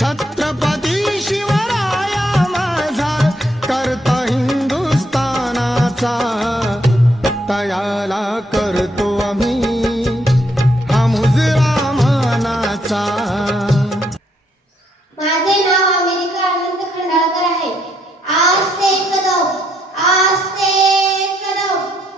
छत्रपती शिवराया माझा करता हिंदुस्थानाचा तयाला करतो आम्ही हा मुजरा मानाचा। माझे नाव अमेरिका अनंत खंडाळकर आहे। आस्ते कदम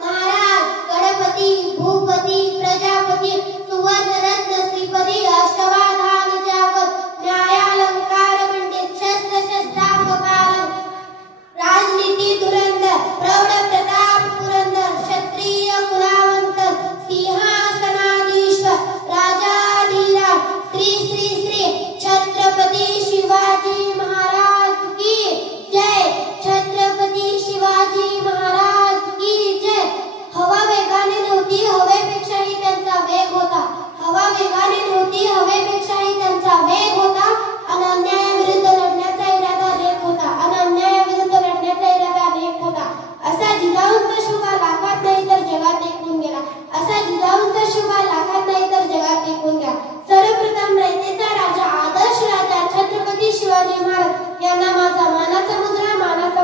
महाराज गणपती भूपती प्रजापती सुवर्णरत्न श्रीपती अष्टवाधान जागत न्यायालंकार पंडित शस्त्र शस्त्रापकार राजनीती धुरंधर प्रौढ प्रताप पुरंदर क्षत्रिय कुलावंत सिंहासनाधीश्वर राजाधिराज श्री श्री श्री छत्रपती शिवाजी महाराज की जय। छत्रपती शिवाजी महाराज की जय। हवा वेगाने नव्हती, हवेपेक्षाही त्यांचा वेग होता। हवा वेगाने नव्हती, हवेपेक्षाही त्यांचा वेग होता। अन्यायाविरुद्ध लढण्याचा इरादा नेक होता। अन्यायाविरुद्ध लढण्याचा इरादा नेक होता। असा जिजाऊंचा शोभा लाखात नाही तर जगात टिकून गेला। असा जिजाऊंचा शोभा लाखात नाही तर जगात टिकून गेला। सर्वप्रथम रयतेचा राजा आदर्श राजा छत्रपती शिवाजी महाराज यांना माझा मानाचा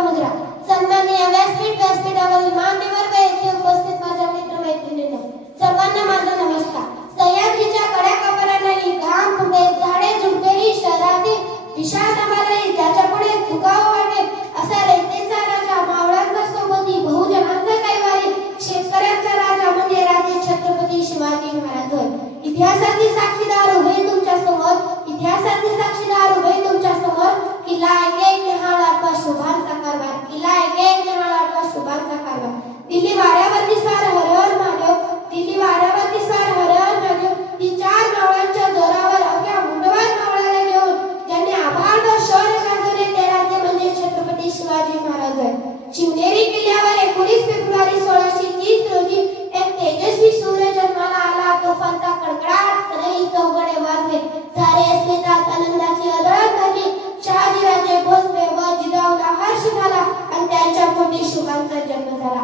मुजरा सन्माननीय व्यासपीठावरील मान्यवर व येथे उपस्थित माझ्या मित्रमैत्रिणींनो सर्वांना माझा नमस्कार। सह्याद्रीच्या कड्याकोपऱ्यांनाही घाम फुटेल, झाडे झुडपेही शहरातील विशाल नभालाही ज्याच्या पुढे झुकावं वाटेल असा रयतेचा राजा मावळ्यांचा सोबती बहुजनांचा कैवारी शेतकऱ्यांचा राजा म्हणजे राजे छत्रपती शिवाजी महाराज होय। इतिहासातील साक्षीदार उभे तुमच्या समोर, इतिहासातील साक्षीदार उभे तुमच्या समोर। किल्ला एक निहाळाचा शुभांचा कारभार, किल्ला एक निहाळाचा शुभांचा कारभार। दिल्ली वाड्यावरती स्वार हर हर महादेव, दिल्ली वाड्यावरती स्वार हर हर महादेव। ती चार मावळ्यांच्या जोरावर अवघ्या मुंडवार मावळ्याला घेऊन ज्यांनी आभाळभर शौर्य गाजवले ते राजे म्हणजे छत्रपती शिवाजी महाराज होय। शिवनेरी किल्ल्यावर 19 फेब्रुवारी 1630 रोजी एक तेजस्वी सूर्य जन्माला आला। तोफांचा कडकडाट सनई चौघडे वाजले, सारे अस्मितात आनंदाची अदळत झाली। शहाजीराजे भोसले व जिजाऊला हर्ष झाला आणि त्यांच्या पोटी शुभांचा जन्म झाला।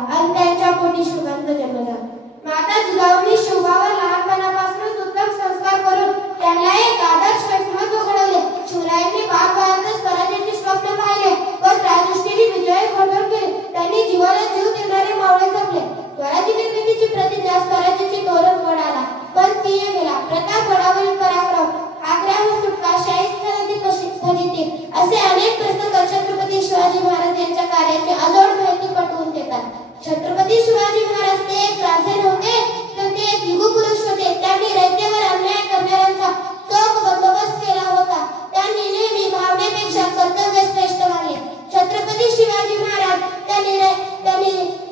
माता जिजाऊंनी शुभावर लहानपणापासूनच उत्तम संस्कार करून त्यांना एक आदर्श व्यक्तिमत्व घडवले। शिवरायांनी बालवयातच स्वराज्याचे स्वप्न पाहिले व त्यादृष्टीने विजय घोषणा केले। त्यांनी जीवाला जीव देणारे मावळे जपले। स्वराज्य निर्मितीची प्रतिज्ञा स्वराज्याची तोरण गडाला पण सिंह गेला, प्रताप गडावरील पराक्रम, आग्र्याहून सुटका, शाहिस्तानाची फजिती असे अनेक प्रसंग छत्रपती शिवाजी महाराज यांच्या कार्याची अजोड माहिती पटवून देतात। छत्रपती शिवाजी महाराज ते एक राजे नव्हते तर ते एक युगपुरुष होते। त्यांनी रयतेवर अन्याय करणाऱ्यांचा चोख बंदोबस्त केला होता। त्यांनी नेहमी भावनेपेक्षा कर्तव्य श्रेष्ठ मानले। छत्रपती शिवाजी महाराज त्यांनी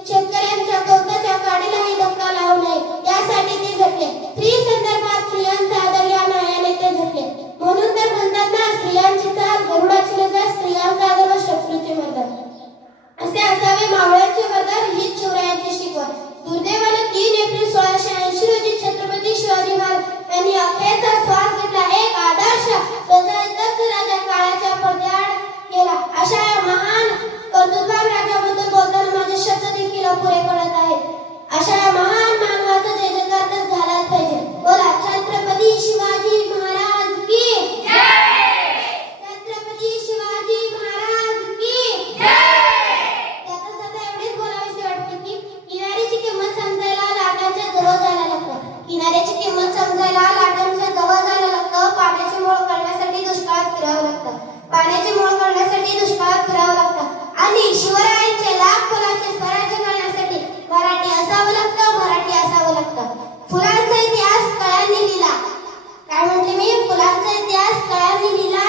शेतकऱ्यांच्या कौताच्या काडीलाही धक्का लावू नये यासाठी ते झटले। स्त्री संदर्भात स्त्रियांचा आदर या न्यायाने ते झटले। म्हणून तर म्हणतात ना, स्त्रियांची चाल गरुडाची नजर, स्त्रियांचा आदर व शत्रूचे मर्दन असे असावे मावळ्यांचे वर्तन हीच शिवरायांची शिकवण। दुर्दैवाने 3 एप्रिल 1680 रोजी छत्रपती शिवाजी महाराज यांनी अखेरचा श्वास घेतला। एक आदर्श राजा काळाच्या पडद्याआड गेला। अशा या महान कर्तृत्ववान राजाबद्दल बोलताना माझे शब्द देखील अपुरे पडत आहेत। अशा या महान मानवाचा जय जयकार तर झालाच पाहिजे। बोला छत्रपती शिवाजी महाराज की जय। छत्रपती शिवाजी महाराज की जय। एवढेच बोलावेसे वाटते की किनाऱ्याची किंमत समजायला लाटांच्या जवळ जायला लागतं। किनाऱ्याची किंमत समजायला लाटांच्या जवळ जायला लागतं। पाण्याची मोळ करण्यासाठी दुष्काळात फिरावं लागतं। पाण्याची मोळ करण्यासाठी दुष्काळात फिरावं लागतं। आणि शिवरायांचे लाख फुलांचे स्वराज्य करण्यासाठी मराठी असावं लागतं। फुलांचा इतिहास कळ्यांनी लिहिला। काय म्हटले मी? फुलांचा इतिहास कळ्यांनी लिहिला।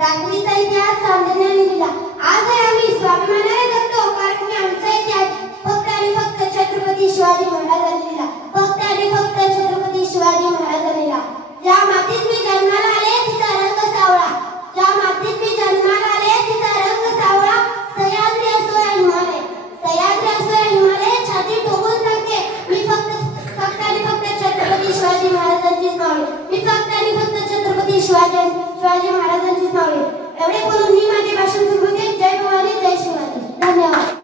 रात्रीचा इतिहास चांदण्याने लिहिला। आजही आम्ही स्वाभिमानाने जगतो कारण की आमचा इतिहास फक्त आणि फक्त छत्रपती शिवाजी महाराजांनी लिहिला। फक्त आणि फक्त छत्रपती शिवाजी महाराजांनी लिहिला। ज्या मातीत मी जन्माला आले तिचा रंग सावळा, ज्या मातीत मी जन्माला आले तिचा रंग सावळा। सह्याद्री असो या हिमालय, सह्याद्री असो या हिमालय, छाती ठोकून सांगते मी फक्त आणि फक्त छत्रपती शिवाजी महाराजांचीच मावळे। मी फक्त आणि फक्त छत्रपती शिवाजी महाराजांचीच मावळे। एवढे बोलून मी माझे भाषण सुरू करते। जय भवानी, जय शिवाजी। धन्यवाद।